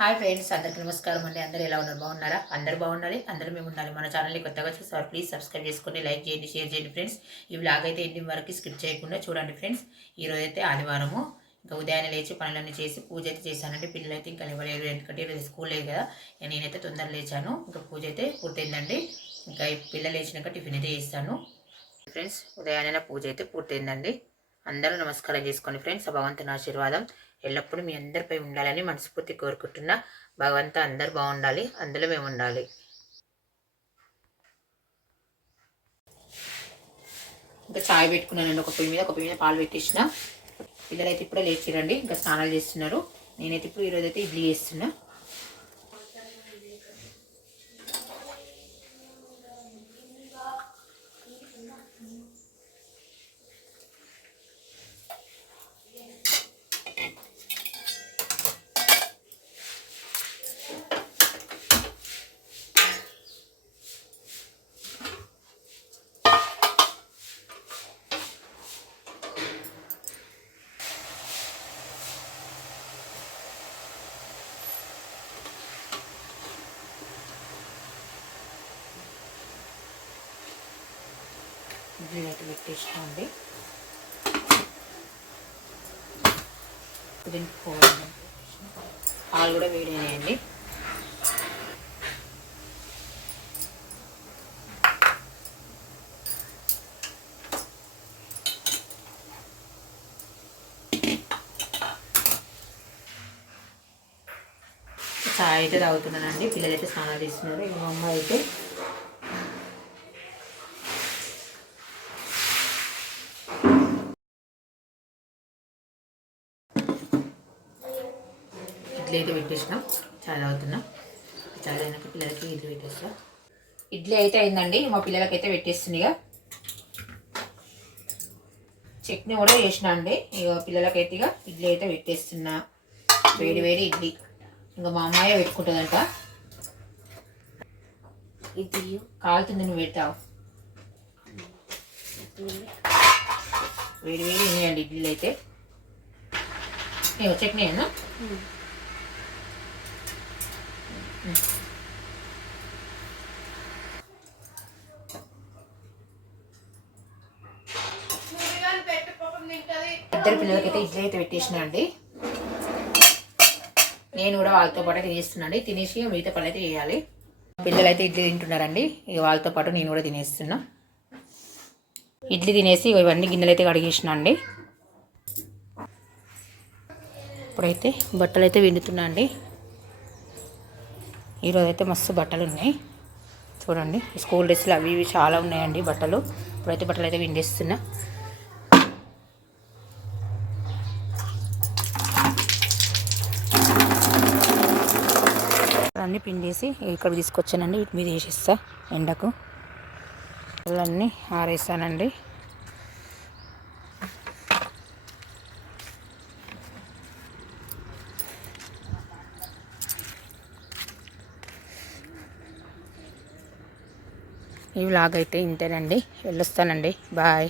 Hi friends అందరికీ నమస్కారం అండి. అందరూ ఎలా ఉన్నారు? బాగున్నారా? అందరూ బాగుండాలి అందరూ మేము ఉండాలి మన ఛానల్ని కొత్తగా చూస్తారు ప్లీజ్ సబ్స్క్రైబ్ చేసుకోండి లైక్ చేయండి షేర్ చేయండి ఫ్రెండ్స్. ఈ బ్లాగ్ అయితే ఎండింగ్ వరకు స్కిప్ చేయకుండా చూడండి ఫ్రెండ్స్. ఈరోజు అయితే ఆదివారము. ఇంకా ఉదయాన్నే లేచి పనులన్నీ చేసి పూజ అయితే చేశానండి. పిల్లలు అయితే ఇంకా ఇవ్వలేదు ఎందుకంటే ఈరోజు స్కూల్ లేదు కదా. నేనైతే తొందరగా లేచాను. ఇంకా పూజ అయితే పూర్తయిందండి. ఇంకా పిల్లలు లేచినాక టిఫిన్ అయితే చేస్తాను. ఫ్రెండ్స్ ఉదయాన్నే పూజ అయితే పూర్తయిందండి. అందరూ నమస్కారం చేసుకోండి ఫ్రెండ్స్. భగవంతుని ఆశీర్వాదం ఎల్లప్పుడూ మీ అందరిపై ఉండాలని మనస్ఫూర్తి కోరుకుంటున్నా. భగవంత అందరు బాగుండాలి అందులో మేము ఉండాలి. ఇంకా చాయ్ పెట్టుకున్నానండి ఒక పొయ్యి మీద ఒక పొయ్యి మీద పాలు పెట్టేసిన. పిల్లలైతే ఇప్పుడే లేచిరండి ఇంకా స్నానాలు చేస్తున్నారు. నేనైతే ఇప్పుడు ఈరోజు అయితే ఇడ్లీ చేస్తున్నా. ఇడ్లీ పెట్టేసుకోండి. దీనికి పోవాలి. పాలు కూడా వేడినాయండి. చాయ్ అయితే తాగుతున్నానండి. పిల్లలు అయితే స్నానాలు చేస్తున్నారు. ఇక మా అమ్మ అయితే ఇడ్లీ అయితే పెట్టేసినాం. చాయ్ తాగుతున్నాం చాయ్ అయినాక పిల్లలకి ఇడ్లీ పెట్టేస్తా. ఇడ్లీ అయితే అయిందండి. మా పిల్లలకి అయితే పెట్టేస్తున్నాయి చట్నీ కూడా చేసిన అండి. ఇక పిల్లలకైతే ఇక ఇడ్లీ అయితే పెట్టేస్తున్నా. వేడి వేడి ఇడ్లీ. ఇంకా మా అమ్మాయి పెట్టుకుంటుందంట. ఇది కాలుతుంది నువ్వు పెట్టావు వేడి వేడి ఉన్నాయండి ఇడ్లీలు అయితే. ఇగో ಚಟ್ನಿಯನ್ನು ఇద్దరు పిల్లలకైతే ఇడ్లీ అయితే పెట్టేసిన అండి. నేను కూడా వాళ్ళతో పాటు తినేస్తున్నాను తినేసి మిగతా పని అయితే చేయాలి. పిల్లలు అయితే ఇడ్లీ తింటున్నారండి. ఇక వాళ్ళతో పాటు నేను కూడా తినేస్తున్నా. ఇడ్లీ తినేసి ఇవన్నీ గిన్నెలు అయితే కడిగేసిన అండి. ఇప్పుడైతే బట్టలు అయితే విండుతున్నా అండి. ఈరోజైతే మస్తు బట్టలు ఉన్నాయి చూడండి స్కూల్ డ్రెస్సులు అవి ఇవి చాలా ఉన్నాయండి బట్టలు. ఇప్పుడైతే బట్టలు అయితే విండేస్తున్నా. అన్నీ పిండేసి ఇక్కడ తీసుకొచ్చానండి వీటి మీద వేసేస్తా ఎండకు. అన్నీ ఆరేసానండి. ఈ వ్లాగ్ అయితే ఇంతేనండి. వెళ్ళొస్తానండి. బాయ్